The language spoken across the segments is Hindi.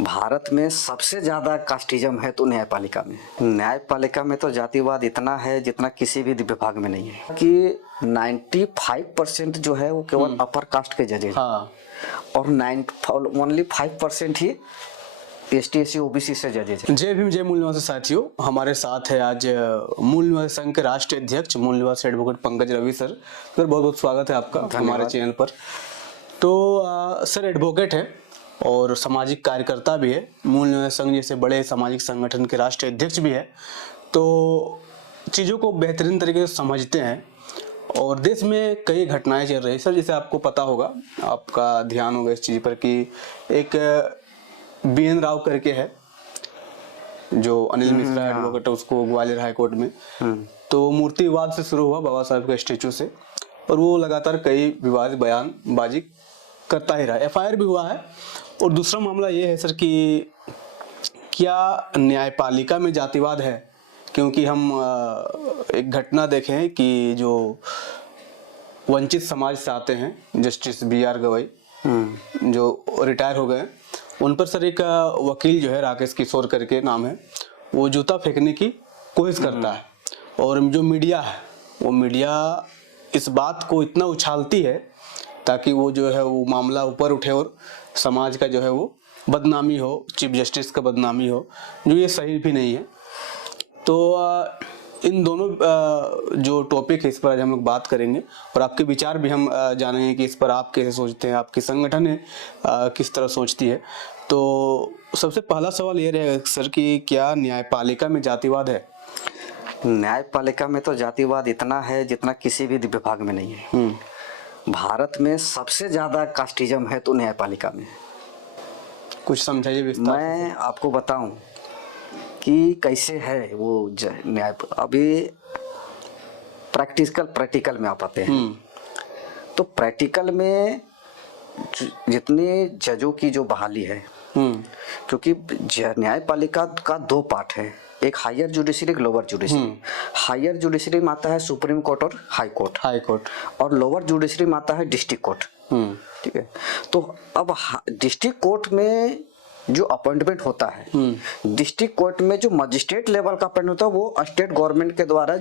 भारत में सबसे ज्यादा कास्टिज्म है तो न्यायपालिका में। न्यायपालिका में तो जातिवाद इतना है जितना किसी भी विभाग में नहीं है कि 95% जो है वो केवल अपर कास्ट के जजेज और ओनली 5% ही ST SC OBC से जजेज है। जय भीम जय मूल निवासी साथियों, हमारे साथ है आज मूल निवासी संघ के राष्ट्रीय अध्यक्ष मूल निवासी एडवोकेट पंकज रवि सर। बहुत बहुत स्वागत है आपका हमारे चैनल पर। तो सर एडवोकेट है और सामाजिक कार्यकर्ता भी है, मूल निवासी संघ जैसे बड़े सामाजिक संगठन के राष्ट्रीय अध्यक्ष भी है, तो चीज़ों को बेहतरीन तरीके से समझते हैं और देश में कई घटनाएं चल रही है। सर जैसे आपको पता होगा, आपका ध्यान होगा इस चीज़ पर कि एक BN राव करके है जो अनिल मिश्रा एडवोकेट है, उसको ग्वालियर हाई कोर्ट में तो मूर्ति विवाद से शुरू हुआ बाबा साहब के स्टेचू से, और वो लगातार कई विवाद बयानबाजी करता ही रहा। FIR भी हुआ है। और दूसरा मामला ये है सर कि क्या न्यायपालिका में जातिवाद है, क्योंकि हम एक घटना देखे हैं कि जो वंचित समाज से आते हैं जस्टिस BR गवई जो रिटायर हो गए, उन पर सर एक वकील जो है राकेश किशोर करके नाम है, वो जूता फेंकने की कोशिश करता है। और जो मीडिया है वो मीडिया इस बात को इतना उछालती है ताकि वो जो है वो मामला ऊपर उठे और समाज का जो है वो बदनामी हो, चीफ जस्टिस का बदनामी हो, जो ये सही भी नहीं है। तो इन दोनों जो टॉपिक है इस पर आज हम लोग बात करेंगे और आपके विचार भी हम जानेंगे कि इस पर आप कैसे सोचते हैं, आपकी संगठन है किस तरह सोचती है। तो सबसे पहला सवाल ये रहेगा सर कि क्या न्यायपालिका में जातिवाद है? न्यायपालिका में तो जातिवाद इतना है जितना किसी भी विभाग में नहीं है। भारत में सबसे ज्यादा कास्टिज्म है तो न्यायपालिका में। कुछ समझाइए विस्तार से। मैं आपको बताऊं कि कैसे है वो न्याय। अभी प्रैक्टिकल में आप आते हैं तो प्रैक्टिकल में जितने जजों की जो बहाली है, क्योंकि न्यायपालिका का 2 पार्ट है, एक हायर जुडिशरी, एक लोअर जुडिशरी। हायर जुडिशरी में आता है सुप्रीम कोर्ट और हाई कोर्ट, और लोअर जुडिशरी में आता है डिस्ट्रिक्ट कोर्ट। ठीक है, तो अब डिस्ट्रिक्ट कोर्ट में जो अपॉइंटमेंट होता है, डिस्ट्रिक्ट कोर्ट में जो मजिस्ट्रेट लेवल का अपॉइंटमेंट होता है वो स्टेट गवर्नमेंट के द्वारा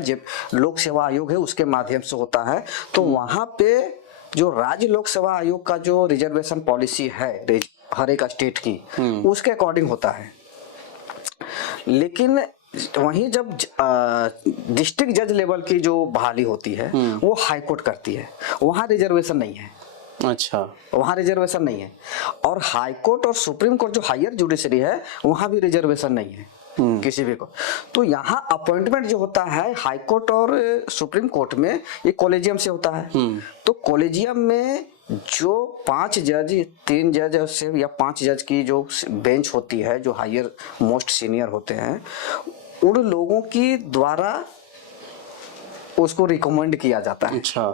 लोक सेवा आयोग है उसके माध्यम से होता है। तो वहां पे जो राज्य लोक सेवा आयोग का जो रिजर्वेशन पॉलिसी है हर एक स्टेट की, उसके अकॉर्डिंग होता है। लेकिन वहीं जब डिस्ट्रिक्ट जज लेवल की जो बहाली होती है वो हाई कोर्ट करती है, वहां रिजर्वेशन नहीं है। अच्छा, वहां रिजर्वेशन नहीं है। और हाई कोर्ट और सुप्रीम कोर्ट जो हायर जुडिशरी है वहां भी रिजर्वेशन नहीं है किसी भी को। तो यहाँ अपॉइंटमेंट जो होता है हाई कोर्ट और सुप्रीम कोर्ट में, ये कॉलेजियम से होता है। तो कॉलेजियम में जो 5 जज, 3 जज से या 5 जज की जो बेंच होती है, जो हायर मोस्ट सीनियर होते हैं, उन लोगों की द्वारा उसको रिकमेंड किया जाता है। अच्छा,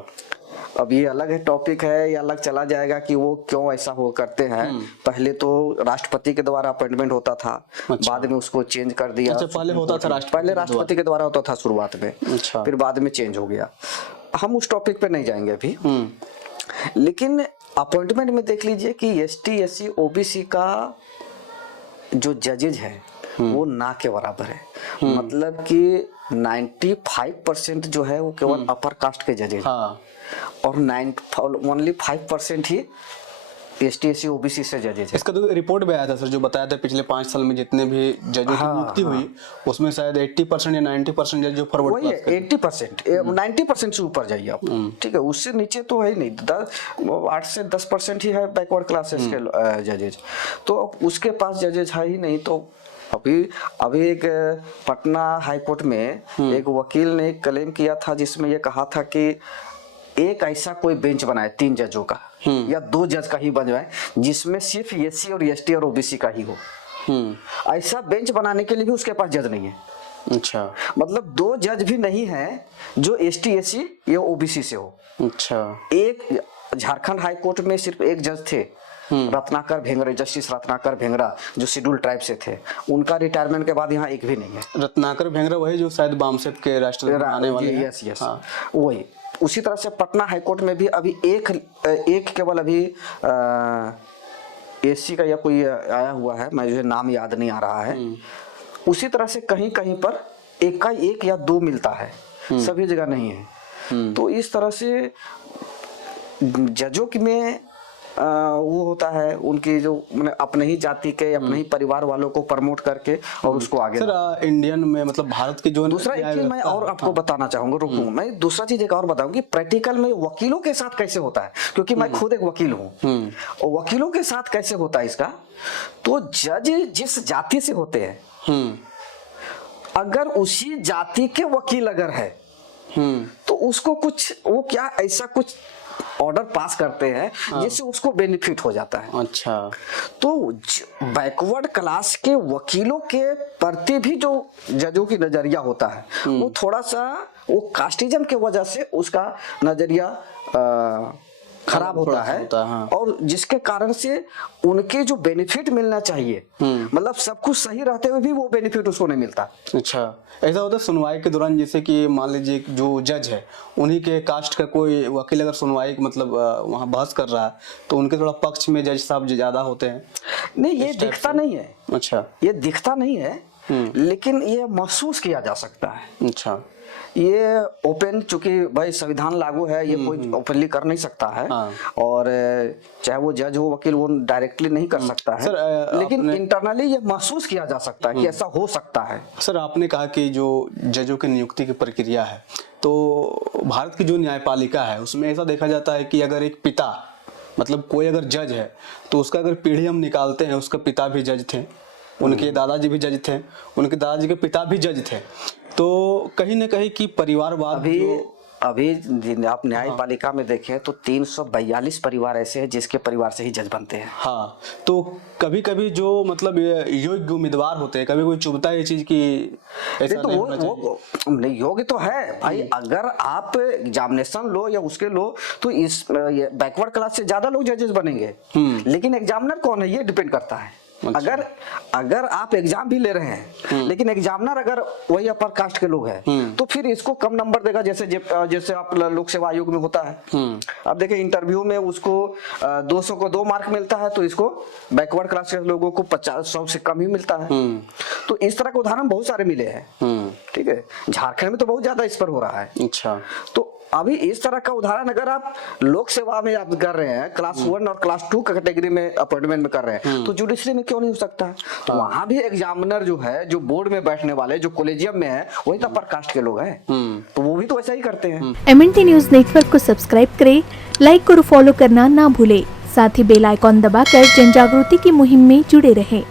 अब ये अलग है, टॉपिक है, ये अलग चला जाएगा कि वो क्यों ऐसा हो करते हैं। पहले तो राष्ट्रपति के द्वारा अपॉइंटमेंट होता था। अच्छा। बाद में उसको चेंज कर दिया। अच्छा, पहले होता था पहले राष्ट्रपति के द्वारा होता था शुरुआत में। अच्छा। फिर बाद में चेंज हो गया। हम उस टॉपिक पे नहीं जाएंगे अभी। लेकिन अपॉइंटमेंट में देख लीजिए कि ST SC OBC का जो जजेज है वो ना के बराबर है। मतलब कि 95% जो है वो केवल अपर कास्ट के जजेज और ओनली 5% ही ST SC OBC से जजेज है। इसका तो रिपोर्ट भी आया था सर, जो बताया था पिछले 5 साल में जितने भी जजों की नियुक्ति हुई उसमें शायद 80% या 90% जज जो फॉरवर्ड क्लास के 80%, 90% से ऊपर जाइए आप। ठीक है, उससे नीचे तो है ही नहीं। 8 से 10% ही है बैकवर्ड क्लासेस के जजेज। तो अब उसके पास जजेज है ही नहीं। तो अभी एक पटना हाई कोर्ट में एक वकील ने एक क्लेम किया था जिसमें ये कहा था कि एक ऐसा कोई बेंच बनाए 3 जजों का या 2 जज का ही बनवाए जिसमें सिर्फ SC और ST और OBC का ही हो। ऐसा बेंच बनाने के लिए भी उसके पास जज नहीं है। अच्छा, मतलब 2 जज भी नहीं है जो ST SC या OBC से हो। अच्छा, एक झारखंड हाई कोर्ट में सिर्फ एक जज थे, रत्नाकर भेंगरा, जस्टिस रत्नाकर भेंगरा, जो शेड्यूल ट्राइब से थे। उनका रिटायरमेंट के बाद यहाँ एक भी नहीं है। रत्नाकर भेंगरा वही जो शायद बामसेट के राष्ट्रपति बनाने वाले हैं। यस, वही। उसी तरह से पटना हाईकोर्ट में भी अभी एक केवल अभी एससी का या कोई आया हुआ है, मुझे नाम याद नहीं आ रहा है, उसी तरह से कहीं कहीं पर एक का एक या दो मिलता है, सभी जगह नहीं है। तो इस तरह से जजों की में वो होता है, उनकी जो मतलब अपने ही जाति के अपने ही परिवार वालों को प्रमोट करके और उसको आगे। सर इंडियन में मतलब भारत की जो दूसरा एक चीज मैं और आपको बताना चाहूंगा, रुकूं मैं दूसरा चीज एक और बताऊं कि प्रैक्टिकल में वकीलों के साथ कैसे होता है, क्योंकि मैं खुद एक वकील हूं, और वकीलों के साथ कैसे होता है इसका। तो जज जिस जाति से होते हैं, अगर उसी जाति के वकील अगर है तो उसको कुछ वो क्या ऐसा कुछ ऑर्डर पास करते हैं जिससे उसको बेनिफिट हो जाता है। अच्छा, तो बैकवर्ड क्लास के वकीलों के प्रति भी जो जजों की नजरिया होता है वो थोड़ा सा वो कास्टिज्म के वजह से उसका नजरिया खराब होता है, हाँ। और जिसके कारण से उनके जो बेनिफिट मिलना चाहिए, मतलब सब कुछ सही रहते हुए भी वो बेनिफिट उसको नहीं मिलता। अच्छा, ऐसा होता है सुनवाई के दौरान, जैसे कि मान लीजिए जो जज है उन्हीं के कास्ट का कोई वकील अगर सुनवाई मतलब वहाँ बहस कर रहा है तो उनके थोड़ा पक्ष में जज साहब ज्यादा होते हैं? नहीं, ये दिखता नहीं है। अच्छा, ये दिखता नहीं है, लेकिन ये महसूस किया जा सकता है। अच्छा, ये ओपन, चूंकि भाई संविधान लागू है, ये कोई ओपनली कर नहीं सकता है। हाँ। और चाहे वो जज हो वकील, वो डायरेक्टली नहीं कर सकता है। सर, लेकिन इंटरनली ये महसूस किया जा सकता है कि ऐसा हो सकता है। सर आपने कहा कि जो जजों की नियुक्ति की प्रक्रिया है, तो भारत की जो न्यायपालिका है उसमें ऐसा देखा जाता है कि अगर एक पिता मतलब कोई अगर जज है तो उसका अगर पीढ़ी हम निकालते हैं, उसका पिता भी जज थे, उनके दादाजी भी जज थे, उनके दादाजी के पिता भी जज थे, तो कहीं ना कहीं की परिवारवाद अभी आप न्यायपालिका में देखें तो 342 परिवार ऐसे हैं जिसके परिवार से ही जज बनते हैं। हाँ, तो कभी कभी जो मतलब योग्य उम्मीदवार होते हैं, कभी कोई चुभता है ये चीज की ऐसा तो नहीं वो नहीं, योग्य तो है भाई। अगर आप एग्जामिनेशन लो या उसके लो तो इस बैकवर्ड क्लास से ज्यादा लोग जजेस बनेंगे, लेकिन एग्जामिनर कौन है ये डिपेंड करता है। अच्छा। अगर आप एग्जाम भी ले रहे हैं लेकिन एग्जामिनर अगर वही अपर कास्ट के लोग हैं तो फिर इसको कम नंबर देगा, जैसे आप लोक सेवा आयोग में होता है। अब देखिए इंटरव्यू में उसको 200 को 2 मार्क मिलता है, तो इसको बैकवर्ड क्लास के लोगों को 50-100 से कम ही मिलता है। तो इस तरह के उदाहरण बहुत सारे मिले हैं। ठीक है, झारखंड में तो बहुत ज्यादा इस पर हो रहा है। अच्छा, तो अभी इस तरह का उदाहरण अगर आप लोक सेवा में आप कर रहे हैं, क्लास 1 और क्लास 2 कैटेगरी में अपॉइंटमेंट में कर रहे हैं, तो जुडिशरी में क्यों नहीं हो सकता? तो वहां भी एग्जामिनर जो है, जो बोर्ड में बैठने वाले, जो कॉलेजियम में है, वही तो अपर कास्ट के लोग हैं, तो वो भी तो ऐसा ही करते हैं। MNT न्यूज नेटवर्क को सब्सक्राइब करें, लाइक और फॉलो करना ना भूलें। साथ ही बेल आइकॉन दबाकर जन जागृति की मुहिम में जुड़े रहें।